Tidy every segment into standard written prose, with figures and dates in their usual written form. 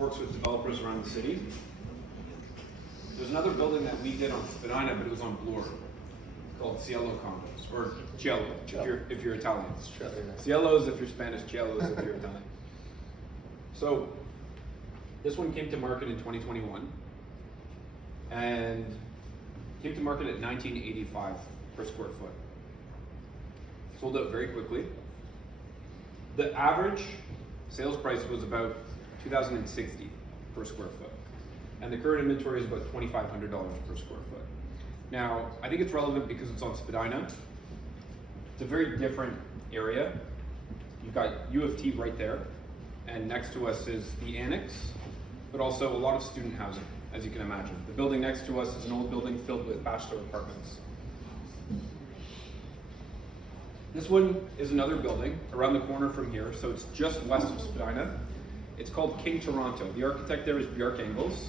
works with developers around the city. There's another building that we did on Spadina, but it was on Bloor, called Cielo Condos, or Cielo, if you're Italian. Cielos if you're Spanish, Cielos if you're Italian. So this one came to market in 2021, and came to market at $19.85 per square foot. Sold out very quickly. The average sales price was about $2,060 per square foot, and the current inventory is about $2,500 per square foot. Now, I think it's relevant because it's on Spadina. It's a very different area. You've got U of T right there, and next to us is the annex, but also a lot of student housing, as you can imagine. The building next to us is an old building filled with bachelor apartments. This one is another building around the corner from here, so it's just west of Spadina. It's called King Toronto. The architect there is Bjarke Ingels.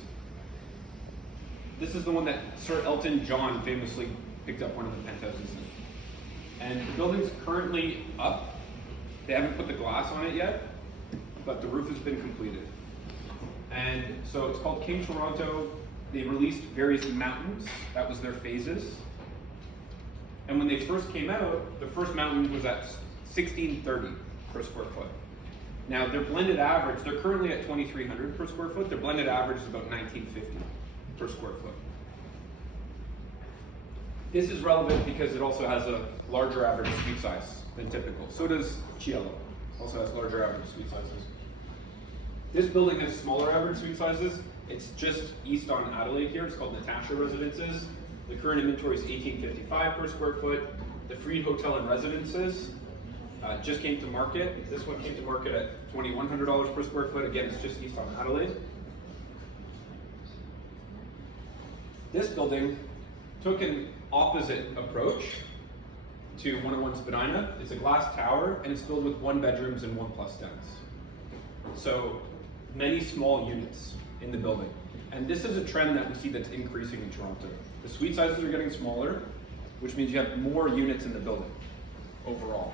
This is the one that Sir Elton John famously picked up one of the penthouses in. And the building's currently up. They haven't put the glass on it yet, but the roof has been completed. And so it's called King Toronto. They released various mountains. That was their phases. And when they first came out, the first mountain was at $1,630 per square foot. Now their blended average, they're currently at $2,300 per square foot. Their blended average is about $1,950 per square foot. This is relevant because it also has a larger average suite size than typical. So does Cielo, also has larger average suite sizes. This building has smaller average suite sizes. It's just east on Adelaide here. It's called Natasha Residences. The current inventory is $1,855 per square foot. The Freed Hotel and Residences just came to market. This one came to market at $2,100 per square foot. Again, it's just east on Adelaide. This building took an opposite approach to 101 Spadina. It's a glass tower, and it's filled with 1 bedrooms and 1+ dens. So many small units in the building. And this is a trend that we see that's increasing in Toronto. The suite sizes are getting smaller, which means you have more units in the building overall.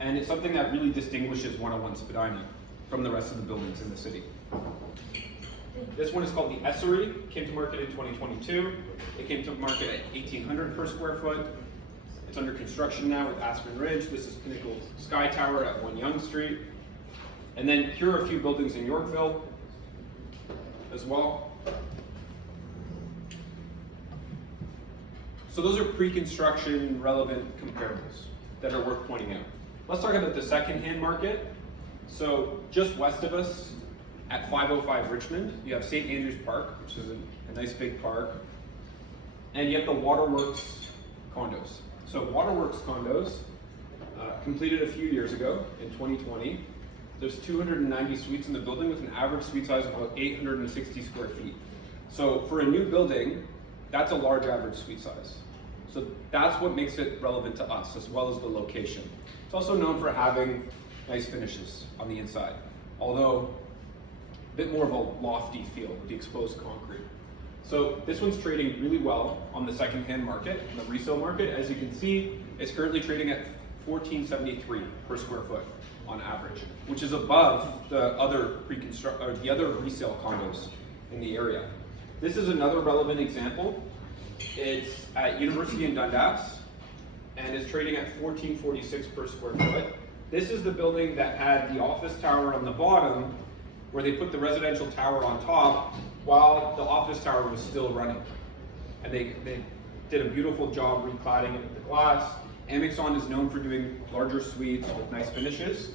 And it's something that really distinguishes 101 Spadina from the rest of the buildings in the city. This one is called the Essery. Came to market in 2022. It came to market at $1,800 per square foot. It's under construction now with Aspen Ridge. This is Pinnacle Sky Tower at 1 Yonge Street. And then here are a few buildings in Yorkville as well. So those are pre-construction relevant comparables that are worth pointing out. Let's talk about the second-hand market. So just west of us at 505 Richmond, you have St. Andrews Park, which is a nice big park. And you have the Waterworks condos. So Waterworks condos completed a few years ago in 2020. There's 290 suites in the building with an average suite size of about 860 square feet. So for a new building, that's a large average suite size. So that's what makes it relevant to us, as well as the location. It's also known for having nice finishes on the inside, although a bit more of a lofty feel with the exposed concrete. So this one's trading really well on the second-hand market, on the resale market. As you can see, it's currently trading at $1,473 per square foot on average, which is above the other resale condos in the area. This is another relevant example. It's at University in Dundas, and is trading at $1,446 per square foot. This is the building that had the office tower on the bottom, where they put the residential tower on top while the office tower was still running. And they did a beautiful job recladding it with the glass. Amixon is known for doing larger suites with nice finishes.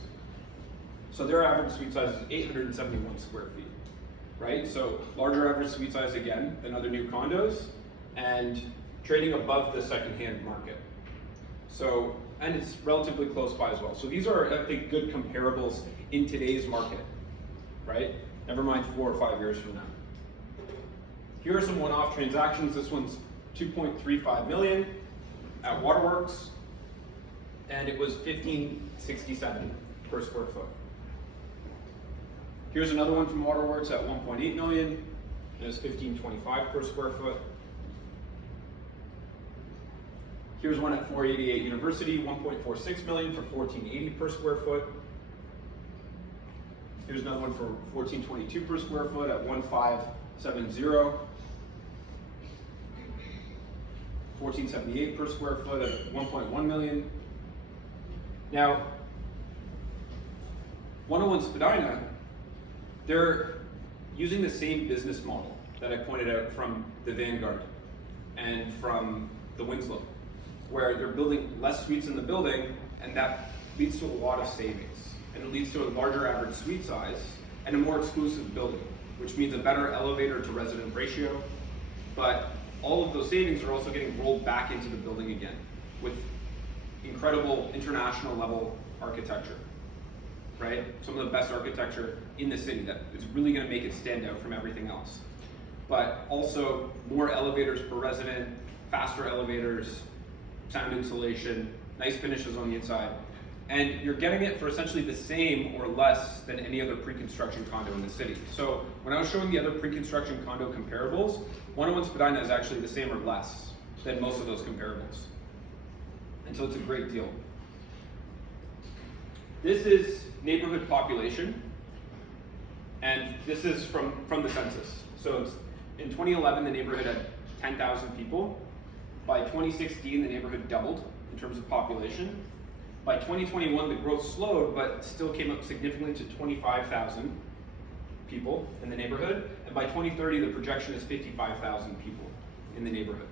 So their average suite size is 871 square feet, right? So larger average suite size again than other new condos, and trading above the second-hand market. So, and it's relatively close by as well. So these are, I think, good comparables in today's market, right? Never mind 4 or 5 years from now. Here are some one-off transactions. This one's $2.35 million at Waterworks, and it was $1,567 per square foot. Here's another one from Waterworks at $1.8 million, and it was $1,525 per square foot. Here's one at 488 University, $1.46 million for $1,480 per square foot. Here's another one for 1422 per square foot at 1570. 1478 per square foot at 1.1 million. Now, 101 Spadina, they're using the same business model that I pointed out from the Vanguard and from the Winslow, where they're building less suites in the building, and that leads to a lot of savings. And it leads to a larger average suite size and a more exclusive building, which means a better elevator to resident ratio. But all of those savings are also getting rolled back into the building again with incredible international level architecture, right? Some of the best architecture in the city that is really going to make it stand out from everything else. But also more elevators per resident, faster elevators, sound insulation, nice finishes on the inside. And you're getting it for essentially the same or less than any other pre-construction condo in the city. So when I was showing the other pre-construction condo comparables, 101 Spadina is actually the same or less than most of those comparables. And so it's a great deal. This is neighborhood population, and this is from the census. So it's, in 2011, the neighborhood had 10,000 people. By 2016, the neighborhood doubled in terms of population. By 2021, the growth slowed, but still came up significantly to 25,000 people in the neighborhood. And by 2030, the projection is 55,000 people in the neighborhood.